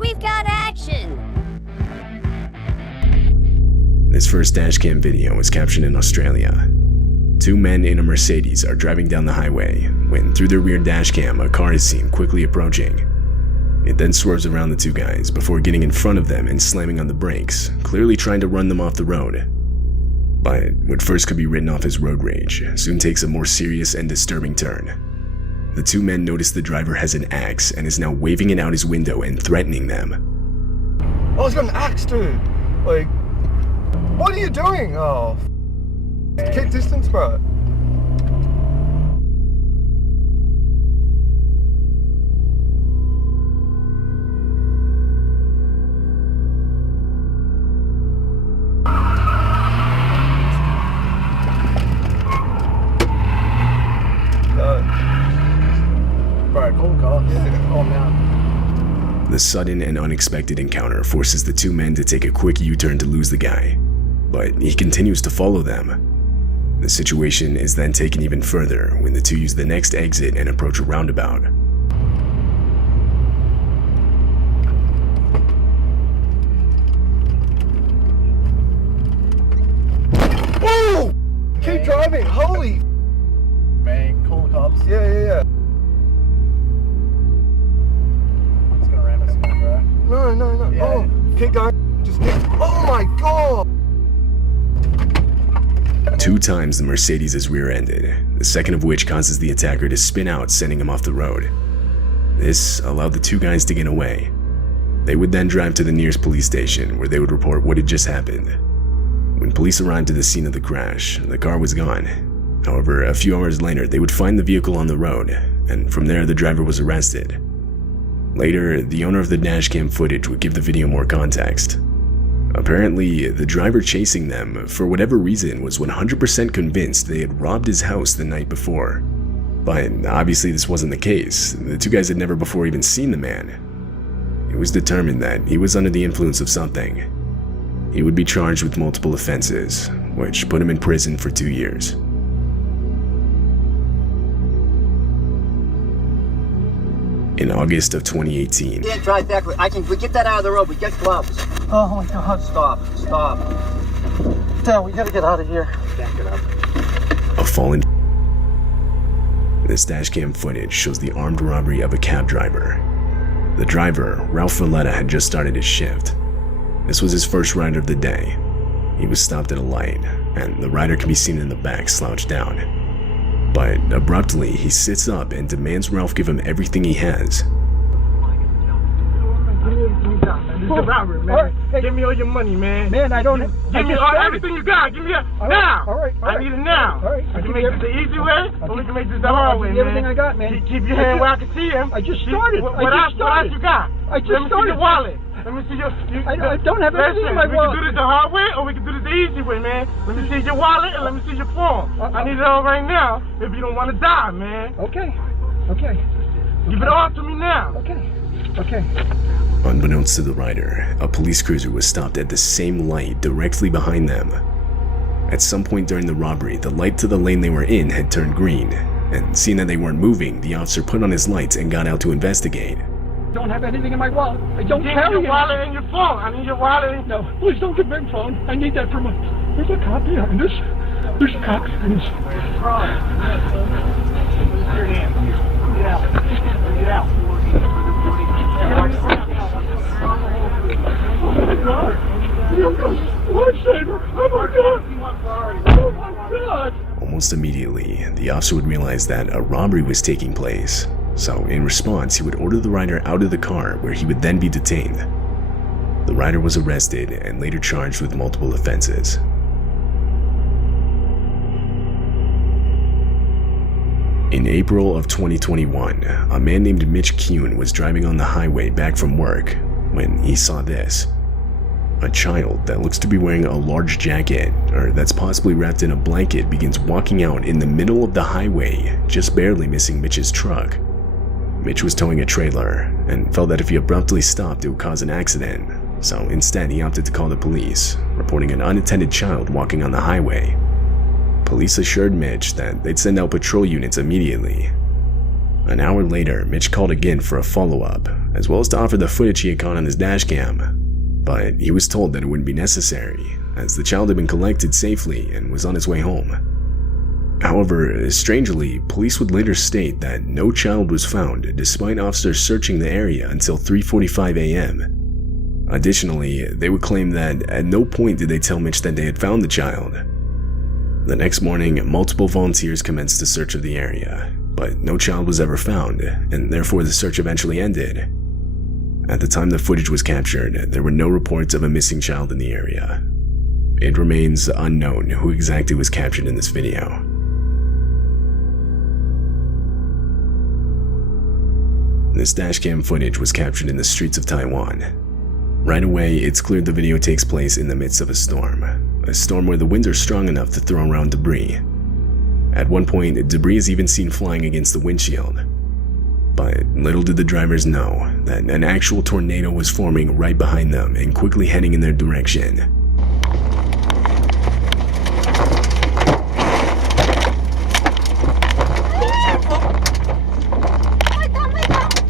We've got action! This first dashcam video was captured in Australia. Two men in a Mercedes are driving down the highway when, through their rear dashcam, a car is seen quickly approaching. It then swerves around the two guys before getting in front of them and slamming on the brakes, clearly trying to run them off the road. But what first could be written off as road rage soon takes a more serious and disturbing turn. The two men notice the driver has an axe and is now waving it out his window and threatening them. Oh, he's got an axe, dude! Like, what are you doing? Oh, keep distance, bro. The sudden and unexpected encounter forces the two men to take a quick U-turn to lose the guy, but he continues to follow them. The situation is then taken even further when the two use the next exit and approach a roundabout. Oh! Keep driving, holy! Man, call the cops. Yeah. No. Yeah. Oh, keep going. Just keep. Oh my god! 2 times the Mercedes is rear-ended, the second of which causes the attacker to spin out, sending him off the road. This allowed the two guys to get away. They would then drive to the nearest police station where they would report what had just happened. When police arrived at the scene of the crash, the car was gone. However, a few hours later, they would find the vehicle on the road, and from there the driver was arrested. Later, the owner of the dashcam footage would give the video more context. Apparently, the driver chasing them, for whatever reason, was 100% convinced they had robbed his house the night before. But obviously this wasn't the case. The two guys had never before even seen the man. It was determined that he was under the influence of something. He would be charged with multiple offenses, which put him in prison for 2 years. In August of 2018, Can't drive backward. We get that out of the road. We get gloves. Oh my god. Stop. Dad, we gotta get out of here. Back it up. a fallen. This dashcam footage shows the armed robbery of a cab driver. The driver, Ralph Valletta, had just started his shift. This was his first ride of the day. He was stopped at a light, and the rider can be seen in the back slouched down. But abruptly, he sits up and demands Ralph give him everything he has. This is a robbery, man. Right, hey. Give me all your money, man. Man, I don't. Give me everything you got. Give me it now. All right. I need it now. All right. We can make this the easy way, or we can make this the hard way, man. Everything I got, man. Keep your hand where I can see him. I just started. What else you got? I just started. Let me see your wallet. Let me see your. I don't have anything in my wallet. We can do this the hard way, or we can do this the easy way, man. Let me see your wallet and let me see your phone. I need it all right now. If you don't want to die, man. Okay. Give it all to me now. Okay. Unbeknownst to the rider, a police cruiser was stopped at the same light directly behind them. At some point during the robbery, the light to the lane they were in had turned green, and seeing that they weren't moving, the officer put on his lights and got out to investigate. Don't have anything in my wallet. I don't carry your wallet and your phone. I need your wallet. No, please don't give me my phone. I need that for my. There's a cop behind us. There's a cop behind us. Get out. Almost immediately, the officer would realize that a robbery was taking place, so in response, he would order the rider out of the car where he would then be detained. The rider was arrested and later charged with multiple offenses. In April of 2021, a man named Mitch Kuhn was driving on the highway back from work when he saw this. A child that looks to be wearing a large jacket, or that's possibly wrapped in a blanket, begins walking out in the middle of the highway, just barely missing Mitch's truck. Mitch was towing a trailer and felt that if he abruptly stopped, it would cause an accident, so instead he opted to call the police, reporting an unattended child walking on the highway. Police assured Mitch that they'd send out patrol units immediately. An hour later, Mitch called again for a follow-up, as well as to offer the footage he had caught on his dash cam, but he was told that it wouldn't be necessary, as the child had been collected safely and was on its way home. However, strangely, police would later state that no child was found despite officers searching the area until 3:45 a.m. Additionally, they would claim that at no point did they tell Mitch that they had found the child. The next morning, multiple volunteers commenced a search of the area, but no child was ever found, and therefore the search eventually ended. At the time the footage was captured, there were no reports of a missing child in the area. It remains unknown who exactly was captured in this video. This dashcam footage was captured in the streets of Taiwan. Right away, it's clear the video takes place in the midst of a storm where the winds are strong enough to throw around debris. At one point, debris is even seen flying against the windshield. But little did the drivers know that an actual tornado was forming right behind them and quickly heading in their direction.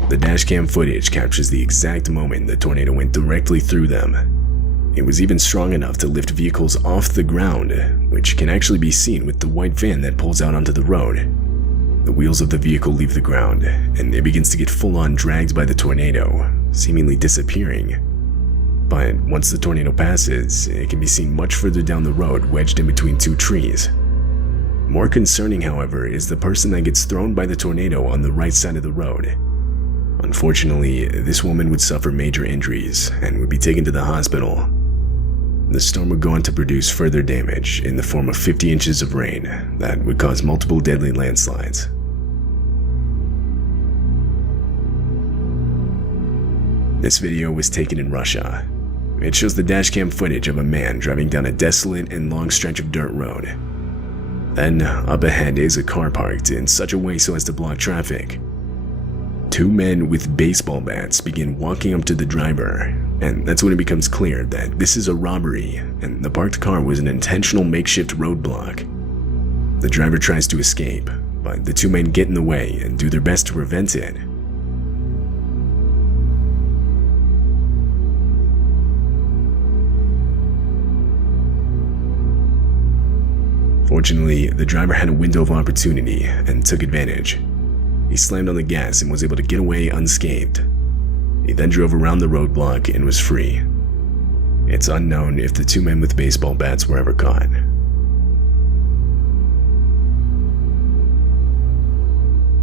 The dashcam footage captures the exact moment the tornado went directly through them. It was even strong enough to lift vehicles off the ground, which can actually be seen with the white van that pulls out onto the road. The wheels of the vehicle leave the ground, and it begins to get full-on dragged by the tornado, seemingly disappearing. But once the tornado passes, it can be seen much further down the road, wedged in between two trees. More concerning, however, is the person that gets thrown by the tornado on the right side of the road. Unfortunately, this woman would suffer major injuries and would be taken to the hospital. The storm would go on to produce further damage in the form of 50 inches of rain that would cause multiple deadly landslides. This video was taken in Russia. It shows the dashcam footage of a man driving down a desolate and long stretch of dirt road. Then, up ahead is a car parked in such a way so as to block traffic. Two men with baseball bats begin walking up to the driver, and that's when it becomes clear that this is a robbery, and the parked car was an intentional makeshift roadblock. The driver tries to escape, but the two men get in the way and do their best to prevent it. Fortunately, the driver had a window of opportunity and took advantage. He slammed on the gas and was able to get away unscathed. He then drove around the roadblock and was free. It's unknown if the two men with baseball bats were ever caught.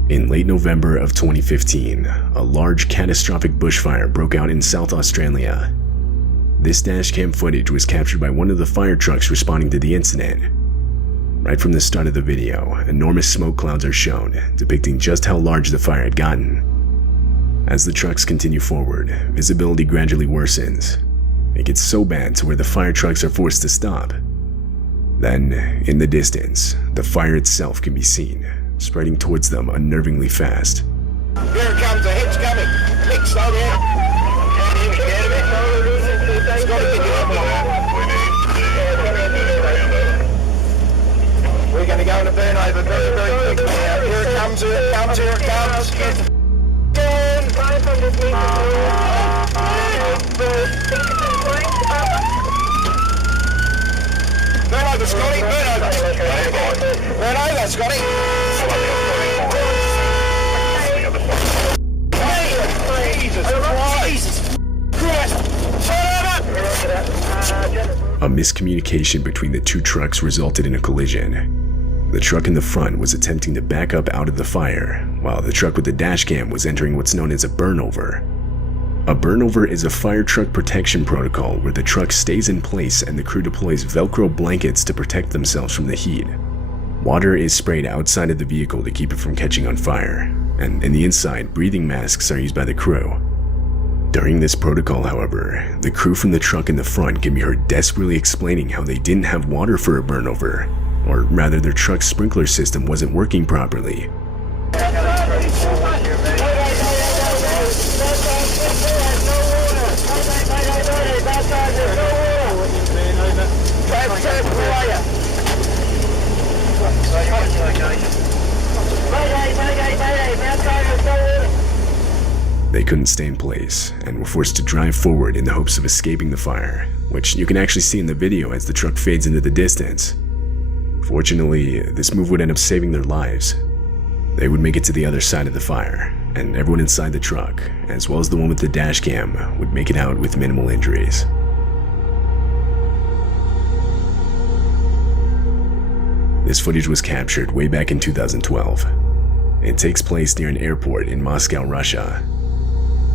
In late November of 2015, a large catastrophic bushfire broke out in South Australia. This dashcam footage was captured by one of the fire trucks responding to the incident. Right from the start of the video, enormous smoke clouds are shown, depicting just how large the fire had gotten. As the trucks continue forward, visibility gradually worsens. It gets so bad to where the fire trucks are forced to stop. Then, in the distance, the fire itself can be seen, spreading towards them unnervingly fast. Here it comes, the head's coming. Nick, slow down. It's got to get you up. We're going to go in a burn over very, very quickly now. Here it comes, here it comes, here it comes. Burn over, Scotty, burn over. Burn over, Scotty. Jesus Christ. A miscommunication between the two trucks resulted in a collision. The truck in the front was attempting to back up out of the fire, while the truck with the dashcam was entering what's known as a burnover. A burnover is a fire truck protection protocol where the truck stays in place and the crew deploys Velcro blankets to protect themselves from the heat. Water is sprayed outside of the vehicle to keep it from catching on fire, and in the inside, breathing masks are used by the crew. During this protocol, however, the crew from the truck in the front can be heard desperately explaining how they didn't have water for a burnover, or rather their truck's sprinkler system wasn't working properly. They couldn't stay in place and were forced to drive forward in the hopes of escaping the fire, which you can actually see in the video as the truck fades into the distance. Fortunately, this move would end up saving their lives. They would make it to the other side of the fire, and everyone inside the truck, as well as the one with the dash cam, would make it out with minimal injuries. This footage was captured way back in 2012. It takes place near an airport in Moscow, Russia.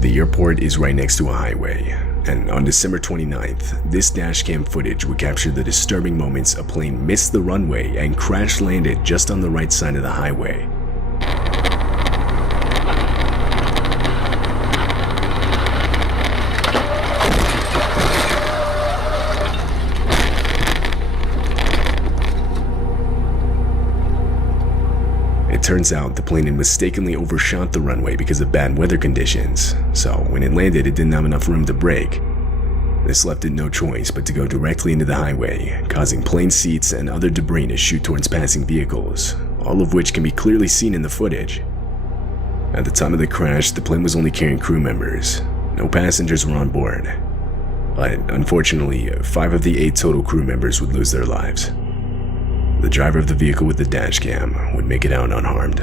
The airport is right next to a highway, and on December 29th, this dashcam footage would capture the disturbing moments a plane missed the runway and crash landed just on the right side of the highway. It turns out the plane had mistakenly overshot the runway because of bad weather conditions, so when it landed it didn't have enough room to brake. This left it no choice but to go directly into the highway, causing plane seats and other debris to shoot towards passing vehicles, all of which can be clearly seen in the footage. At the time of the crash, the plane was only carrying crew members. No passengers were on board. But unfortunately, 5 of the 8 total crew members would lose their lives. The driver of the vehicle with the dashcam would make it out unharmed.